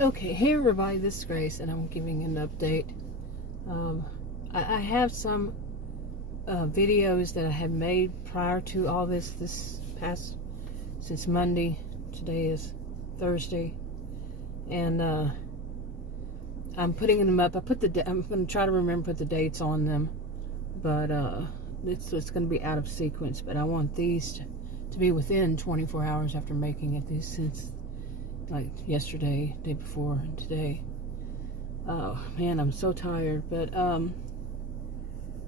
Okay, hey everybody, this is Grace, and I'm giving an update. I have some videos that I have made prior to all this past, since Monday. Today is Thursday, and I'm putting them up. I'm going to try to remember to put the dates on them, but it's going to be out of sequence. But I want these to be within 24 hours after making it. These since like yesterday, day before, and today. Oh man, I'm so tired. But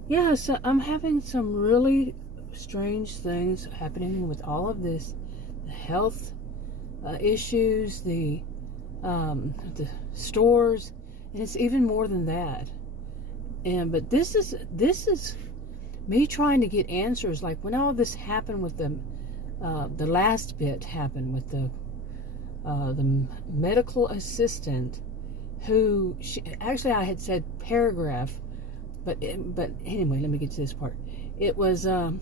yeah, so I'm having some really strange things happening with all of this, the health issues, the stores, and it's even more than that. But this is me trying to get answers. Like when all this happened with the last bit happened with the medical assistant, who actually I had said paragraph, but anyway, let me get to this part. It wasn't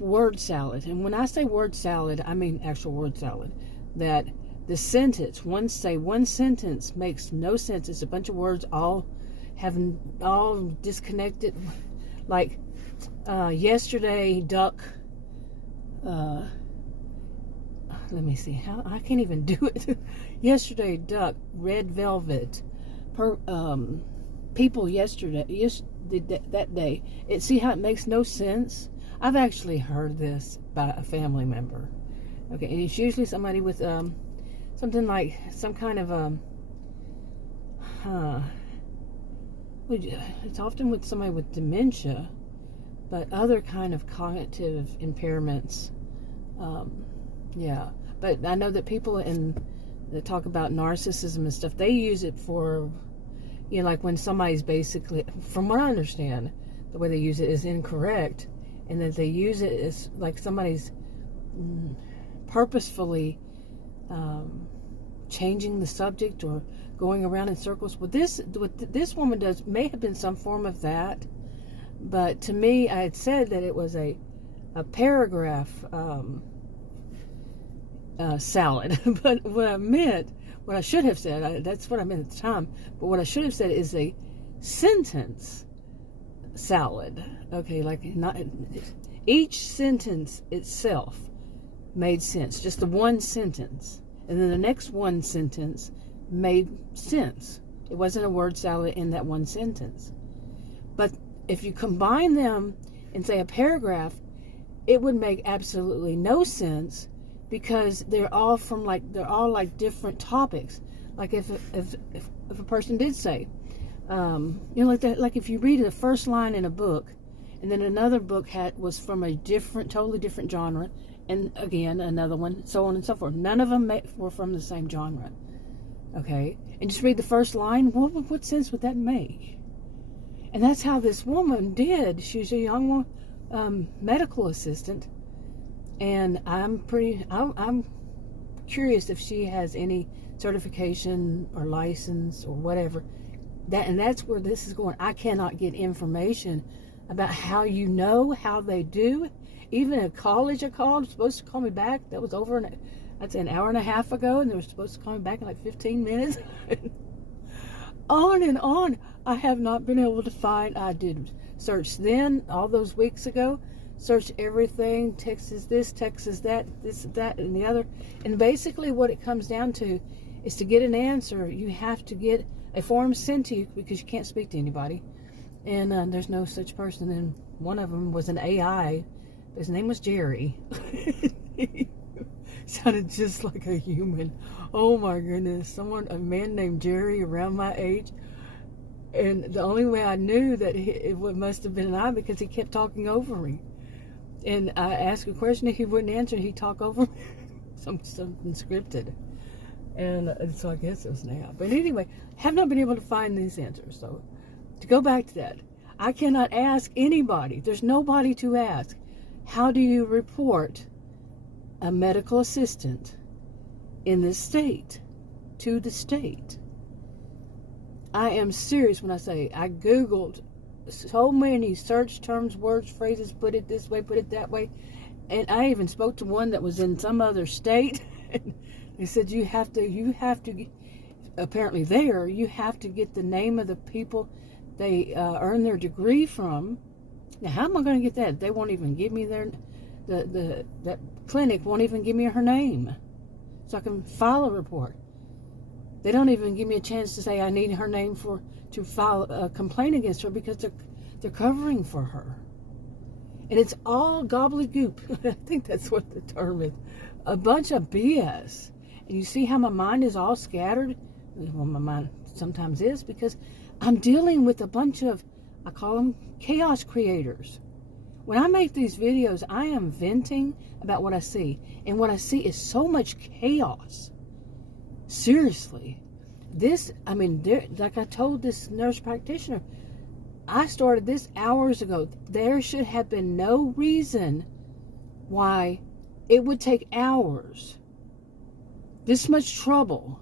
word salad, and when I say word salad, I mean actual word salad. That the sentence, one sentence makes no sense. It's a bunch of words all disconnected. Like yesterday, duck. Let me see how I can't even do it. Yesterday, duck, red velvet, people yesterday, that day. See how it makes no sense? I've actually heard this by a family member. Okay, and it's usually somebody with something like some kind of it's often with somebody with dementia, but other kind of cognitive impairments. Yeah, but I know that people that talk about narcissism and stuff, they use it for, like when somebody's basically, from what I understand, the way they use it is incorrect, and that they use it as like somebody's purposefully changing the subject or going around in circles. What this woman does may have been some form of that, but to me, I had said that it was a paragraph salad. But what I should have said, that's what I meant at the time, but what I should have said is a sentence salad. Okay, like not each sentence itself made sense, just the one sentence, and then the next one sentence made sense. It wasn't a word salad in that one sentence. But if you combine them and say a paragraph, it would make absolutely no sense, because they're all like different topics. Like if a person did say, like that, like if you read the first line in a book, and then another book was from a totally different genre, and again another one, so on and so forth. None of them were from the same genre. Okay, and just read the first line. What sense would that make? And that's how this woman did. She was a young medical assistant. And I'm curious if she has any certification or license or whatever. And that's where this is going. I cannot get information about how how they do. Even at college, I called, supposed to call me back. That was over I'd say an hour and a half ago, and they were supposed to call me back in like 15 minutes. On and on. I have not been able to find. I did search then, all those weeks ago. Search everything, text is this, text is that, this, that, and the other. And basically what it comes down to is, to get an answer, you have to get a form sent to you, because you can't speak to anybody. And there's no such person. And one of them was an AI. His name was Jerry. He sounded just like a human. Oh my goodness. A man named Jerry around my age. And the only way I knew that it must have been an I, because he kept talking over me. And I asked a question, he wouldn't answer. He'd talk over me. something scripted. And so I guess it was an AI. But anyway, have not been able to find these answers. So to go back to that, I cannot ask anybody. There's nobody to ask. How do you report a medical assistant in this state to the state? I am serious when I say I Googled so many search terms, words, phrases, put it this way, put it that way. And I even spoke to one that was in some other state. They said you have to, apparently there, you have to get the name of the people they earn their degree from. Now, how am I going to get that? They won't even give me that clinic won't even give me her name, so I can file a report. They don't even give me a chance to say I need her name to file a complaint against her, because they're covering for her. And it's all gobbledygook. I think that's what the term is. A bunch of BS. And you see how my mind is all scattered? Well, my mind sometimes is, because I'm dealing with a bunch of, I call them chaos creators. When I make these videos, I am venting about what I see. And what I see is so much chaos. Seriously. Like I told this nurse practitioner, I started this hours ago. There should have been no reason why it would take hours. This much trouble.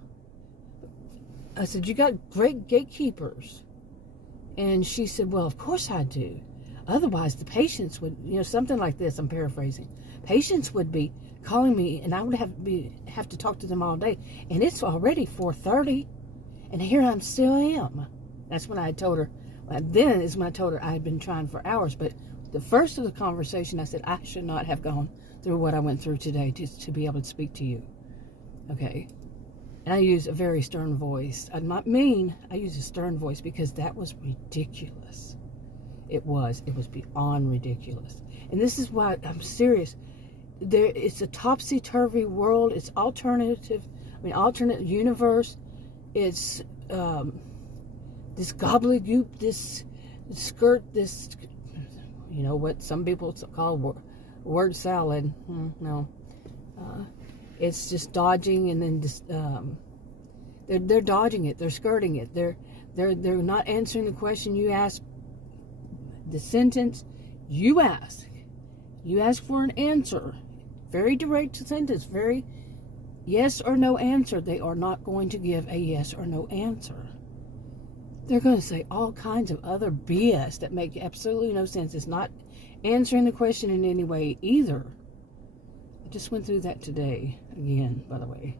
I said, you got great gatekeepers. And she said, well, of course I do. Otherwise, the patients would, something like this, I'm paraphrasing. Patients would be calling me, and I would have to talk to them all day. And it's already 4:30, and here I still am. That's when I told her. Then is when I told her I had been trying for hours. But the first of the conversation, I said, I should not have gone through what I went through today to be able to speak to you. Okay. And I use a very stern voice. I'm not mean. I use a stern voice because that was ridiculous. It was beyond ridiculous. And this is why I'm serious. It's a topsy-turvy world. It's alternate universe. It's this gobbledygook, this skirt, this, what some people call word salad. No. It's just dodging, and then just, they're dodging it. They're skirting it. They're not answering the question you ask. The sentence you ask. You ask for an answer. Very direct sentence. Very yes or no answer. They are not going to give a yes or no answer. They're going to say all kinds of other BS that make absolutely no sense. It's not answering the question in any way either. I just went through that today again, by the way.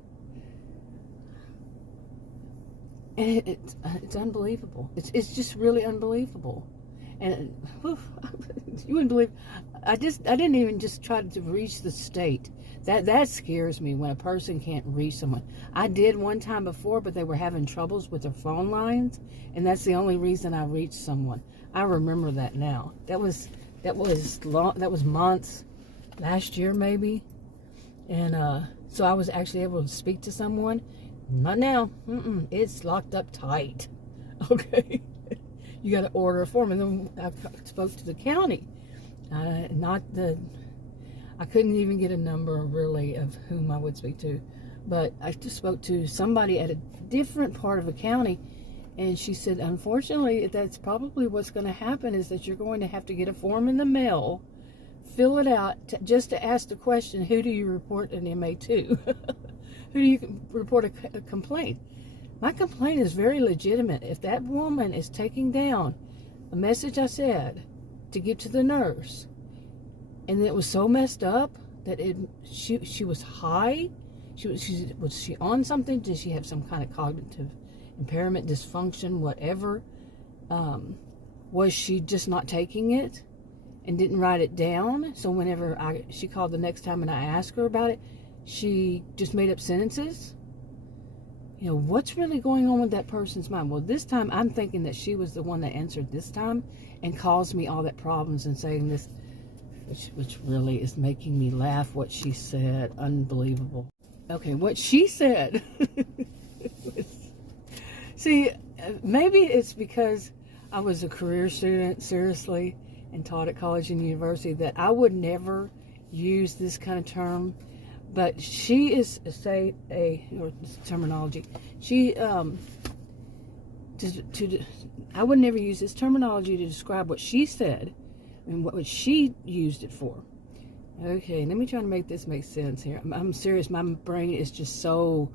And it's unbelievable. It's just really unbelievable. And you wouldn't believe, I didn't even just try to reach the state. That scares me when a person can't reach someone. I did one time before, but they were having troubles with their phone lines, and that's the only reason I reached someone. I remember that now. That was months, last year maybe. And so I was actually able to speak to someone. Not now. It's locked up tight. Okay. You got to order a form. And then I spoke to the county. I couldn't even get a number really of whom I would speak to. But I just spoke to somebody at a different part of the county. And she said, unfortunately, that's probably what's going to happen, is that you're going to have to get a form in the mail, fill it out, just to ask the question, who do you report an MA to? Who do you report a complaint? My complaint is very legitimate. If that woman is taking down a message I said to give to the nurse, and it was so messed up that she was high, was she on something? Did she have some kind of cognitive impairment, dysfunction, whatever? Was she just not taking it and didn't write it down? So whenever she called the next time and I asked her about it, she just made up sentences. What's really going on with that person's mind? Well, this time I'm thinking that she was the one that answered this time and caused me all that problems and saying this, which really is making me laugh what she said. Unbelievable. Okay, what she said. See, maybe it's because I was a career student, seriously, and taught at college and university, that I would never use this kind of term. But she is, or terminology. I would never use this terminology to describe what she said and what she used it for. Okay, let me try to make this make sense here. I'm serious. My brain is just so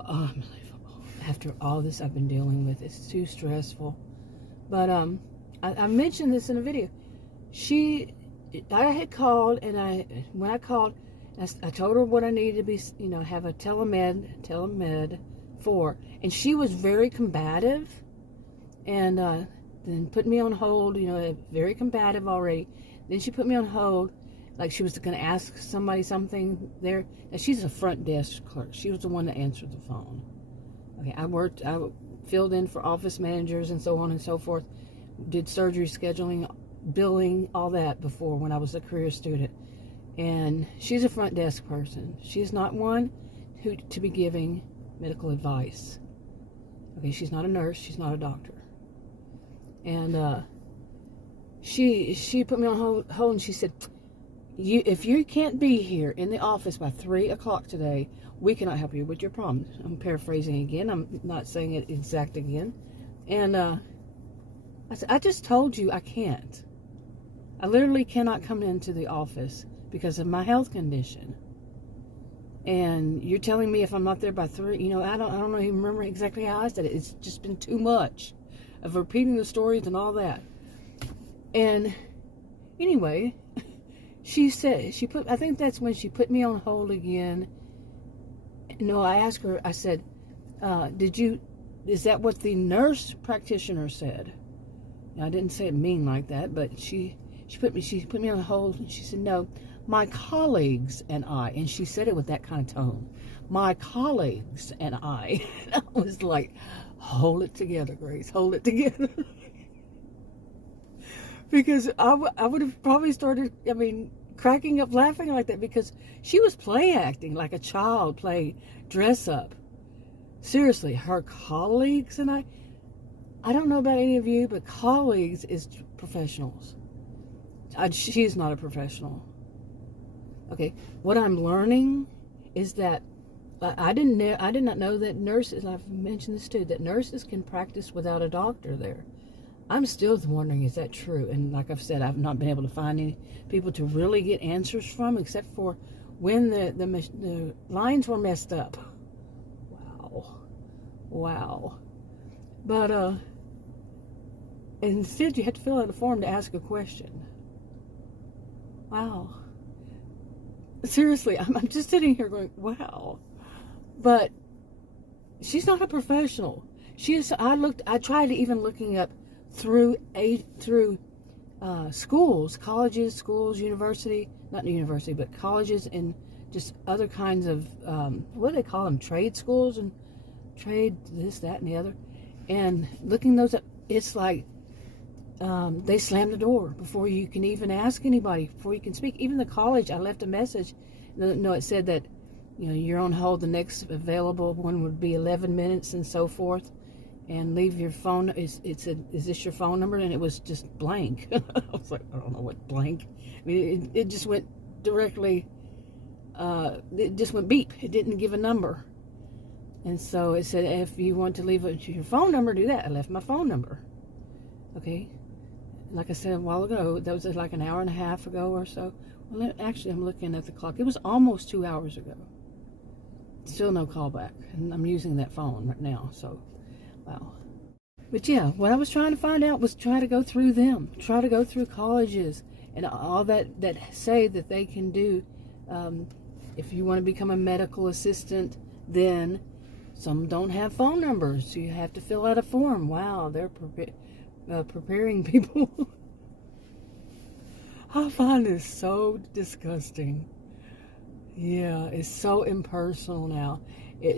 unbelievable. After all this I've been dealing with, it's too stressful. But I mentioned this in a video. I had called, and when I called, I told her what I needed to be, you know, have a telemed for. And she was very combative, and then put me on hold, you know, very combative already. Then she put me on hold, like she was going to ask somebody something there. And she's a front desk clerk. She was the one that answered the phone. Okay, I filled in for office managers and so on and so forth. Did surgery scheduling, billing, all that before when I was a career student. And she's a front desk person. She's not one who to be giving medical advice. Okay, she's not a nurse. She's not a doctor. And she put me on hold and she said, if you can't be here in the office by 3 o'clock today, we cannot help you with your problem. I'm paraphrasing again. I'm not saying it exact again. And I said, I just told you I can't. I literally cannot come into the office because of my health condition. And you're telling me if I'm not there by 3, you know, I don't even remember exactly how I said it. It's just been too much of repeating the stories and all that. And anyway, she said, I think that's when she put me on hold again. No, I asked her, I said, is that what the nurse practitioner said? Now, I didn't say it mean like that, but she put me on hold, and she said, no, my colleagues and I, and she said it with that kind of tone, my colleagues and I. I was like, hold it together, Grace, hold it together. Because I would have probably started, cracking up laughing like that, because she was play acting like a child play dress up. Seriously, her colleagues and I don't know about any of you, but colleagues is professionals. She's not a professional. Okay, what I'm learning is that I did not know that nurses, I've mentioned this too, that nurses can practice without a doctor there. I'm still wondering, is that true? And like I've said, I've not been able to find any people to really get answers from, except for when the lines were messed up. Wow. But instead you had to fill out a form to ask a question. Wow. Seriously, I'm just sitting here going, wow. But she's not a professional. I tried even looking up through schools, colleges, university, not university, but colleges and just other kinds of, what do they call them? Trade schools and trade this, that, and the other. And looking those up, it's like they slam the door before you can even ask anybody, before you can speak. Even the college, I left a message. No, it said that, you're on hold. The next available one would be 11 minutes and so forth. And leave your phone. Is this your phone number? And it was just blank. I was like, I don't know what blank. It just went directly. It just went beep. It didn't give a number. And so it said, if you want to leave your phone number, do that. I left my phone number. Okay. Like I said a while ago, that was like an hour and a half ago or so. Well, actually, I'm looking at the clock. It was almost 2 hours ago. Still no callback. And I'm using that phone right now. So, wow. But yeah, what I was trying to find out was try to go through them. Try to go through colleges and all that say that they can do. If you want to become a medical assistant, then some don't have phone numbers. So you have to fill out a form. Wow, they're preparing people. I find this so disgusting. Yeah, it's so impersonal now.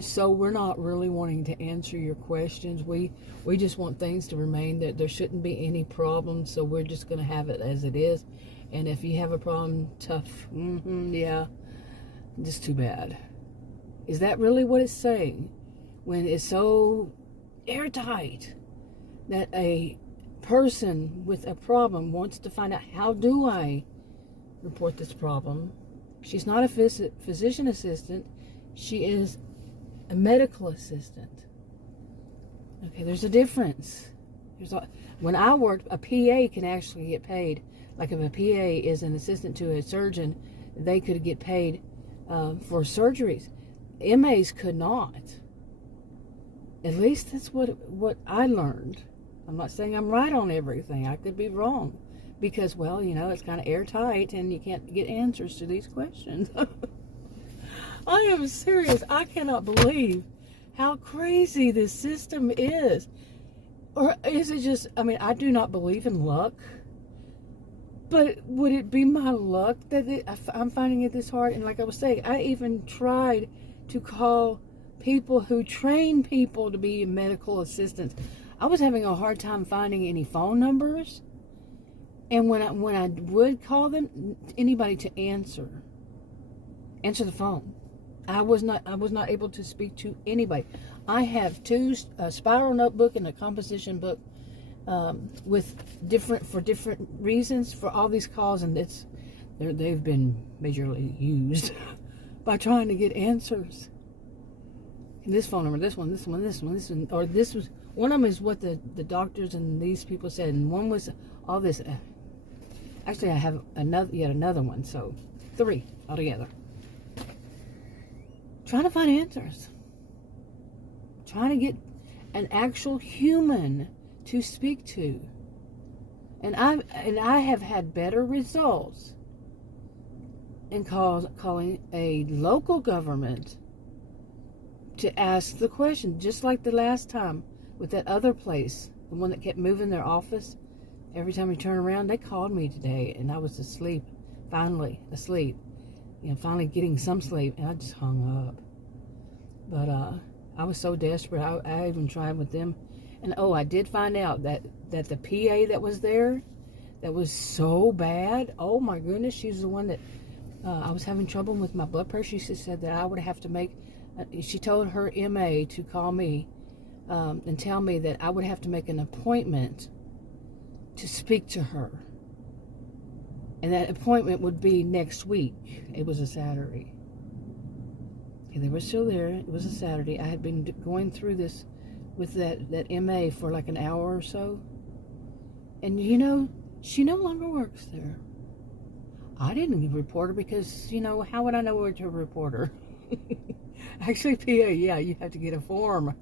So we're not really wanting to answer your questions. We just want things to remain that there shouldn't be any problems. So we're just going to have it as it is. And if you have a problem, tough. Yeah, just too bad. Is that really what it's saying? When it's so airtight that a person with a problem wants to find out, how do I report this problem? She's not a physician assistant. She is a medical assistant. Okay, there's a difference. When I worked, a PA can actually get paid. Like if a PA is an assistant to a surgeon, they could get paid for surgeries. MAs could not. At least that's what I learned. I'm not saying I'm right on everything. I could be wrong. Because, well, it's kind of airtight and you can't get answers to these questions. I am serious. I cannot believe how crazy this system is. Or is it just, I mean, I do not believe in luck. But would it be my luck that I'm finding it this hard? And like I was saying, I even tried to call people who train people to be medical assistants. I was having a hard time finding any phone numbers. And when I would call them, anybody to answer the phone. I was not able to speak to anybody. I have a spiral notebook and a composition book for different reasons for all these calls, and they've been majorly used by trying to get answers. And this phone number, this one, or this was one of them is what the doctors and these people said, and one was all this. Actually, I have yet another one, so 3 altogether. Trying to find answers. Trying to get an actual human to speak to. And I have had better results in calling a local government to ask the question, just like the last time with that other place, the one that kept moving their office. Every time we turn around, they called me today, and I was finally asleep, finally getting some sleep, and I just hung up. But I was so desperate, I even tried with them. And I did find out that the PA that was there, that was so bad, oh my goodness, she's the one that, I was having trouble with my blood pressure. She said that I would have to she told her MA to call me and tell me that I would have to make an appointment to speak to her. And that appointment would be next week. It was a Saturday. Okay, they were still there. It was a Saturday. I had been going through this with that MA for like an hour or so. And she no longer works there. I didn't report her because, how would I know where to report her? Actually, PA, yeah, you have to get a form.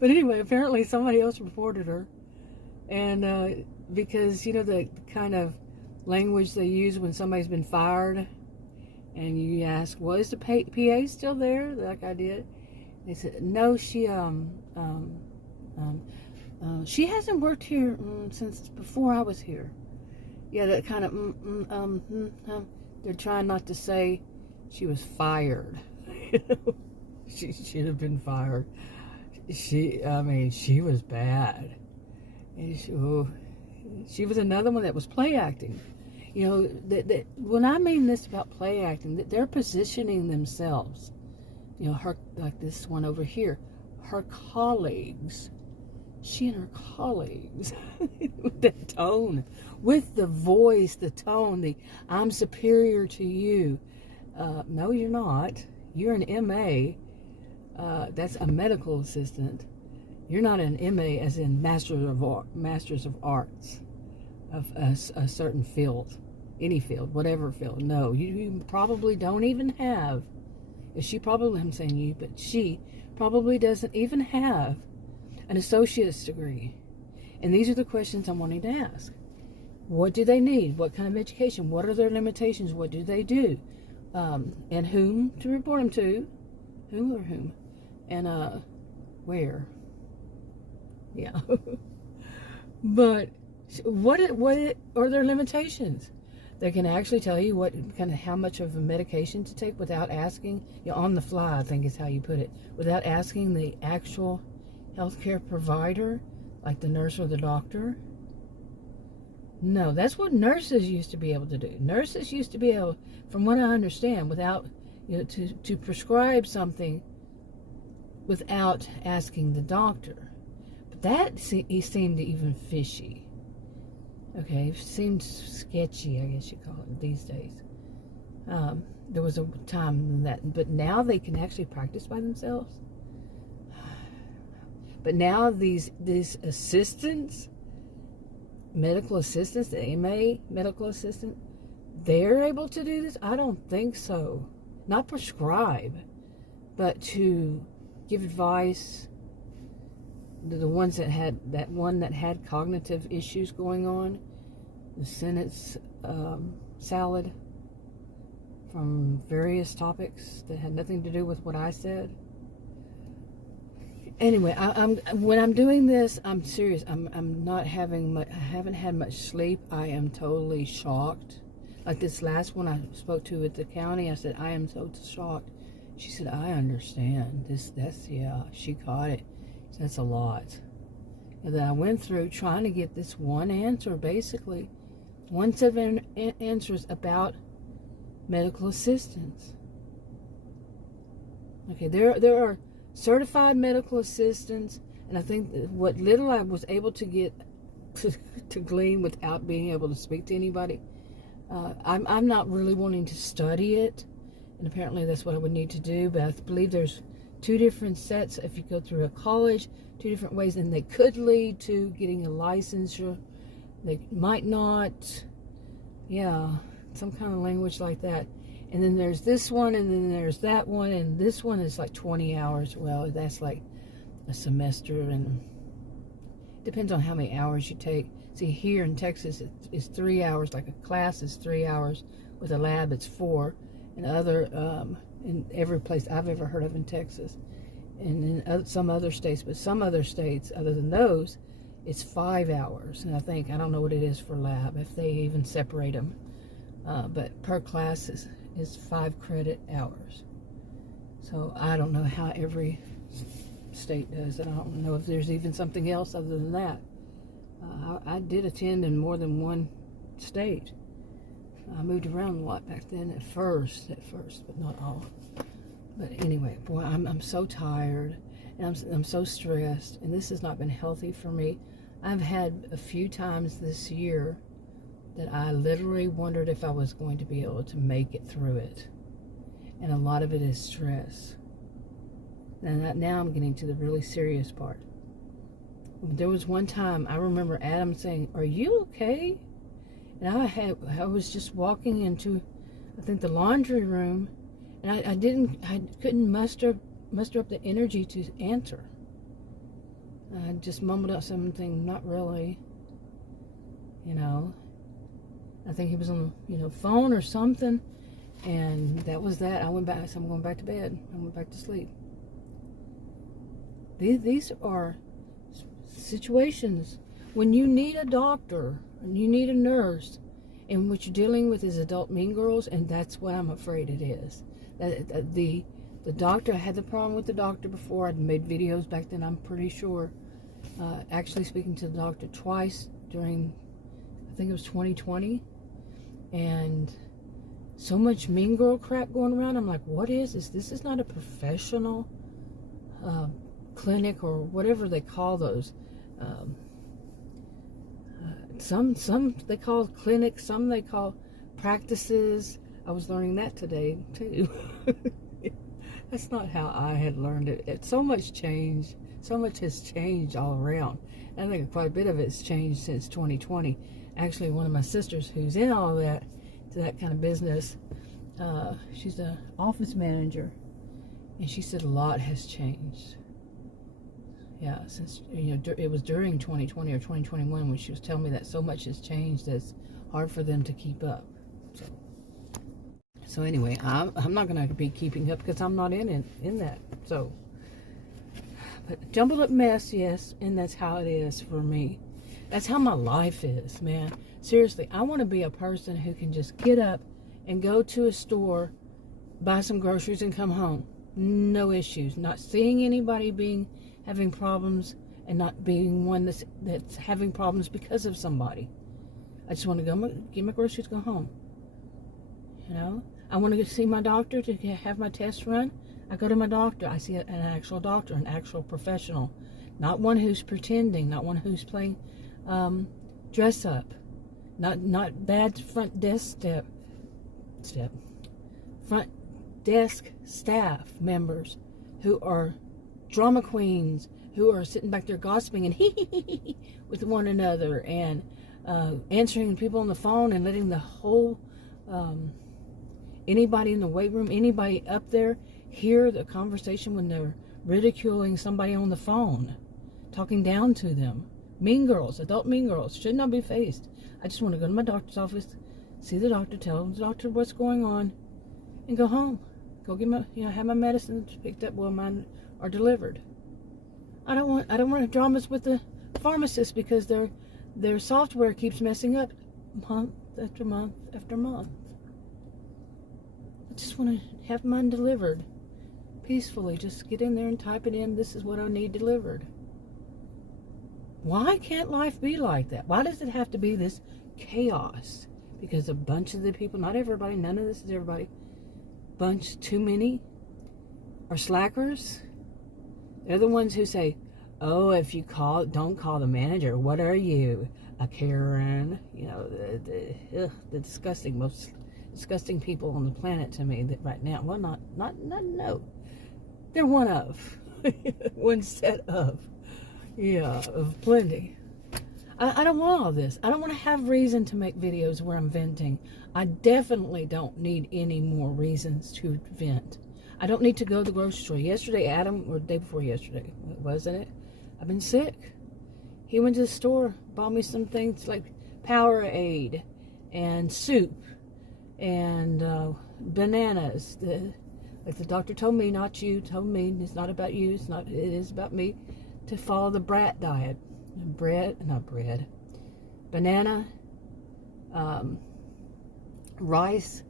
But anyway, apparently somebody else reported her. And because, the kind of language they use when somebody's been fired, and you ask, well, is the PA still there? Like I did. They said, no, she hasn't worked here since before I was here. Yeah, that kind of, they're trying not to say she was fired. She should have been fired. She was bad. And she was another one that was play acting. When I mean this about play acting, that they're positioning themselves. Her, like this one over here, her colleagues. She and her colleagues, with that tone, with the voice, the tone, the I'm superior to you. No, you're not. You're an MA. That's a medical assistant. You're not an MA as in Masters of Arts of a certain field, any field, whatever field. No, you probably don't even have. I'm saying you, but she probably doesn't even have an associate's degree. And these are the questions I'm wanting to ask. What do they need? What kind of education? What are their limitations? What do they do? And whom to report them to? Whom or whom? And where? Yeah. But what are their limitations? They can actually tell you how much of a medication to take without asking, on the fly, I think is how you put it, without asking the actual healthcare provider, like the nurse or the doctor. No, that's what nurses used to be able to do. Nurses used to be able, from what I understand, without, to prescribe something without asking the doctor. But that he seemed even fishy. Okay, seemed sketchy, I guess you call it these days. There was a time but now they can actually practice by themselves. But now these assistants, medical assistants, the MA medical assistant, they're able to do this? I don't think so. Not prescribe, but to give advice. The ones that had cognitive issues going on, the sentence salad from various topics that had nothing to do with what I said. Anyway, when I'm doing this, I'm serious. I'm not having much. I haven't had much sleep. I am totally shocked. Like this last one I spoke to at the county, I said, I am so shocked. She said, I understand. Yeah, she caught it. That's a lot. And then I went through trying to get this one answer, basically. One set of answers about medical assistance. Okay, there are certified medical assistants, and I think what little I was able to get to glean without being able to speak to anybody, I'm not really wanting to study it, and apparently that's what I would need to do, but I believe there's 2 different sets if you go through a college, 2 different ways, and they could lead to getting a licensure. They might not. Yeah, some kind of language like that. And then there's this one, and then there's that one, and this one is like 20 hours. Well, that's like a semester, and it depends on how many hours you take. See, here in Texas, it's 3 hours. Like a class is 3 hours. With a lab, it's 4. And in every place I've ever heard of in Texas, and in some other states, but some other states, other than those, it's 5 hours. And I don't know what it is for lab, if they even separate them. But per class is 5 credit hours. So I don't know how every state does it. I don't know if there's even something else other than that. I did attend in more than one state. I moved around a lot back then at first, but not all. But anyway, boy, I'm so tired, and I'm so stressed, and this has not been healthy for me. I've had a few times this year that I literally wondered if I was going to be able to make it through it. And a lot of it is stress. And now I'm getting to the really serious part. There was one time I remember Adam saying, "Are you okay?" And I was just walking into, I think, the laundry room, and I couldn't muster up the energy to answer. I just mumbled out something, not really, I think he was on the phone or something, and that was that. I went back. I said, I'm going back to bed. I went back to sleep. These are situations when you need a doctor and you need a nurse, and what you're dealing with is adult mean girls, and that's what I'm afraid it is. The doctor, I had the problem with the doctor before. I'd made videos back then, I'm pretty sure. Actually speaking to the doctor twice during, I think it was 2020, and so much mean girl crap going around. I'm like, what is this? This is not a professional clinic or whatever they call those. Some they call clinics, some they call practices. I was learning that today too. That's not how I had learned it. So much changed. So much has changed all around. I think quite a bit of it's changed since 2020. Actually, one of my sisters who's in all that kind of business, she's an office manager, and she said a lot has changed. Yeah, since it was during 2020 or 2021 when she was telling me that so much has changed that it's hard for them to keep up. So anyway, I'm not going to be keeping up because I'm not in that. So, but jumbled up mess, yes, and that's how it is for me. That's how my life is, man. Seriously, I want to be a person who can just get up and go to a store, buy some groceries, and come home. No issues. Not seeing anybody having problems, and not being one that's having problems because of somebody. I just want to go get my groceries, go home. I want to go see my doctor to have my test run. I go to my doctor. I see an actual doctor, an actual professional, not one who's pretending, not one who's playing dress up, not bad front desk staff members who are drama queens, who are sitting back there gossiping and with one another, and answering people on the phone and letting the whole anybody in the weight room, anybody up there, hear the conversation when they're ridiculing somebody on the phone, talking down to them. Mean girls, adult mean girls, should not be faced. I just want to go to my doctor's office, see the doctor, tell the doctor what's going on, and go home. Go get my, have my medicines picked up while mine are delivered. I don't want to have dramas with the pharmacist because their software keeps messing up month after month after month. I just want to have mine delivered peacefully. Just get in there and type it in. This is what I need delivered. Why can't life be like that? Why does it have to be this chaos? Because a bunch of the people, not everybody, none of this is everybody, bunch too many are slackers. They're the ones who say, oh, if you don't call the manager, what are you, a Karen? The disgusting, most disgusting people on the planet to me that right now. Well, no. They're one of, one set of, of plenty. I don't want all this. I don't want to have reason to make videos where I'm venting. I definitely don't need any more reasons to vent. I don't need to go to the grocery store. Yesterday, Adam, or the day before yesterday, wasn't it? I've been sick. He went to the store, bought me some things like Powerade and soup and bananas. Like the doctor told me, not you, told me, it's not about you, it is about me, to follow the brat diet. Banana, rice,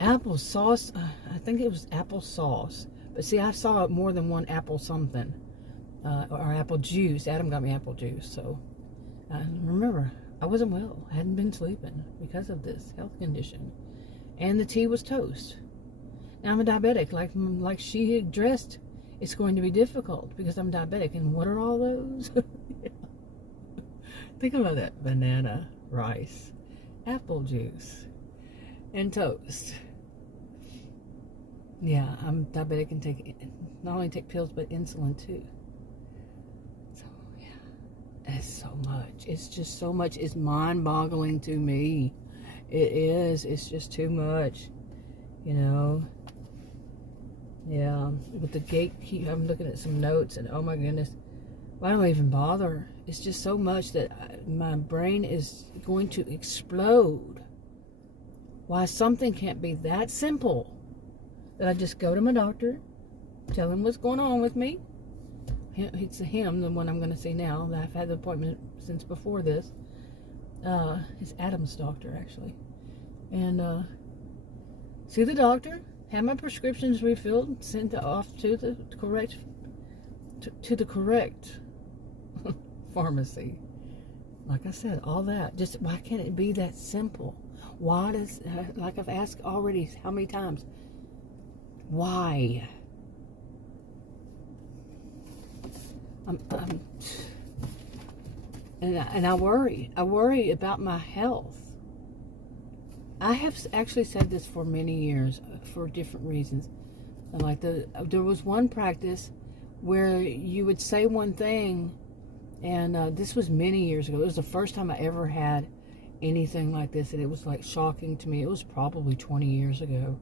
applesauce. I think it was applesauce. But see, I saw more than one apple something. Or apple juice. Adam got me apple juice. So, remember, I wasn't well. I hadn't been sleeping because of this health condition. And the tea was toast. Now I'm a diabetic. Like she addressed, it's going to be difficult because I'm diabetic. And what are all those? Think about that. Banana, rice, apple juice, and toast. Yeah, I'm diabetic and not only take pills, but insulin too. So, yeah, it's so much. It's just so much. It's mind-boggling to me. It is. It's just too much, Yeah, with the gatekeep, I'm looking at some notes, and oh my goodness, why don't I even bother? It's just so much that my brain is going to explode. Why something can't be that simple that I just go to my doctor, tell him what's going on with me. It's him, the one I'm going to see now. I've had the appointment since before this. It's Adam's doctor, actually. And see the doctor, have my prescriptions refilled, sent off to the correct pharmacy. Like I said, all that. Just why can't it be that simple? Why does, like I've asked already how many times, why? And I worry. I worry about my health. I have actually said this for many years for different reasons. Like there was one practice where you would say one thing, and this was many years ago. It was the first time I ever had anything like this, and it was like shocking to me. It was probably 20 years ago,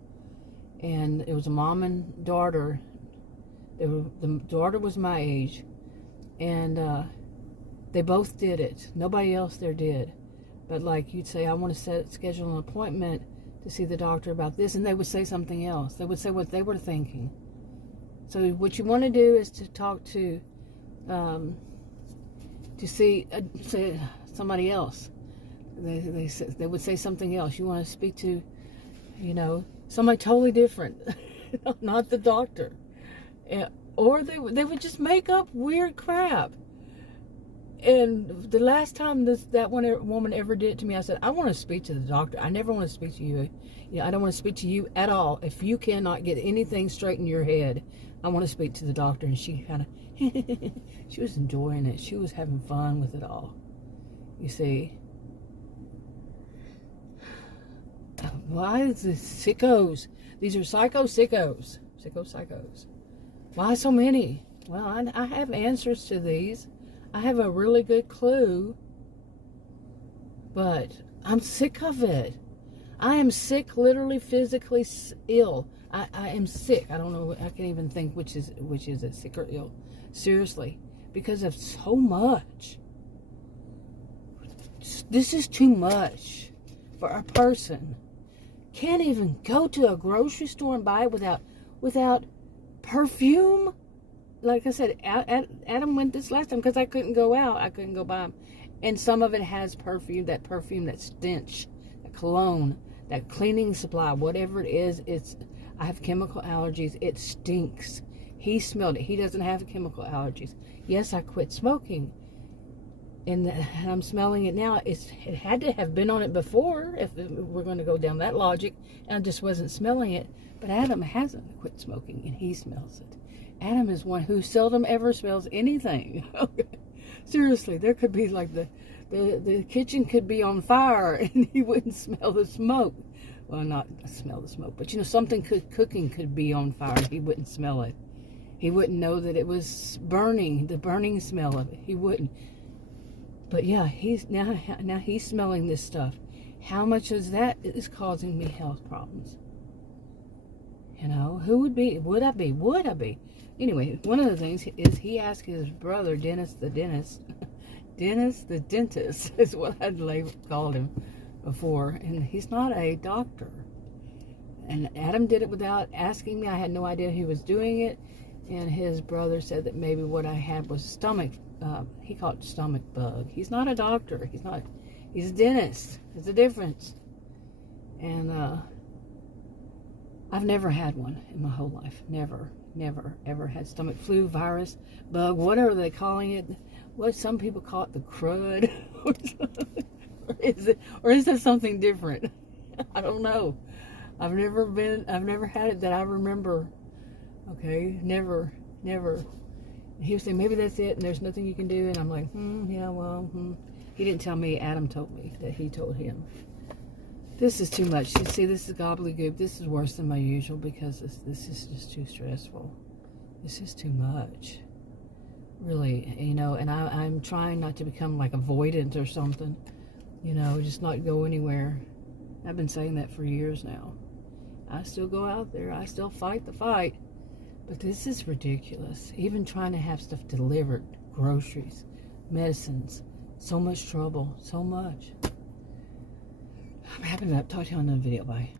and it was a mom and daughter. The daughter was my age, and they both did it. Nobody else there did. But like you'd say, I want to schedule an appointment to see the doctor about this, and they would say something else. They would say what they were thinking. So what you want to do is to talk to see somebody else. They would say something else. You want to speak to, somebody totally different, not the doctor. Or they would just make up weird crap. And the last time that woman ever did it to me, I said, I want to speak to the doctor. I never want to speak to you. I don't want to speak to you at all. If you cannot get anything straight in your head, I want to speak to the doctor. And she kind of, she was enjoying it. She was having fun with it all. You see. Why is this sickos? These are psychos. Psychos. Why so many? Well, I have answers to these. I have a really good clue, but I'm sick of it. I am sick, literally, physically ill. I am sick. I don't know. I can't even think which is it, sick or ill. Seriously, because of so much. This is too much for a person. can't even go to a grocery store and buy it without perfume. Like I said, Adam went this last time because I couldn't go out. I couldn't go buy them. And some of it has perfume, that stench, that cologne, that cleaning supply, whatever it is. I have chemical allergies. It stinks. He smelled it. He doesn't have chemical allergies. Yes, I quit smoking. And I'm smelling it now. It had to have been on it before, if we're going to go down that logic. And I just wasn't smelling it. But Adam hasn't quit smoking, and he smells it. Adam is one who seldom ever smells anything. Seriously, there could be like the kitchen could be on fire, and he wouldn't smell the smoke. Well, not smell the smoke, but something cooking could be on fire. He wouldn't smell it. He wouldn't know that it was burning, the burning smell of it. He wouldn't. But yeah, now he's smelling this stuff. How much is that is causing me health problems? Who would be? Would I be? Anyway, one of the things is he asked his brother, Dennis the dentist, Dennis the dentist is what I'd called him before, and he's not a doctor. And Adam did it without asking me. I had no idea he was doing it, and his brother said that maybe what I had was stomach. He called it stomach bug. He's not a doctor. He's a dentist. There's a difference. And I've never had one in my whole life. Never, ever had stomach flu, virus, bug, whatever they're calling it. What some people call it, the crud, or is it something different? I don't know. I've never had it that I remember. Okay, never. He was saying maybe that's it, and there's nothing you can do, and I'm like, yeah, well, He didn't tell me. Adam told me that he told him. This is too much. You see, this is gobbledygook. This is worse than my usual because this is just too stressful. This is too much. Really, and I'm trying not to become like avoidant or something. Just not go anywhere. I've been saying that for years now. I still go out there. I still fight the fight. But this is ridiculous. Even trying to have stuff delivered, groceries, medicines, so much trouble, so much. I'm wrapping it up. Talk to you on another video. Bye.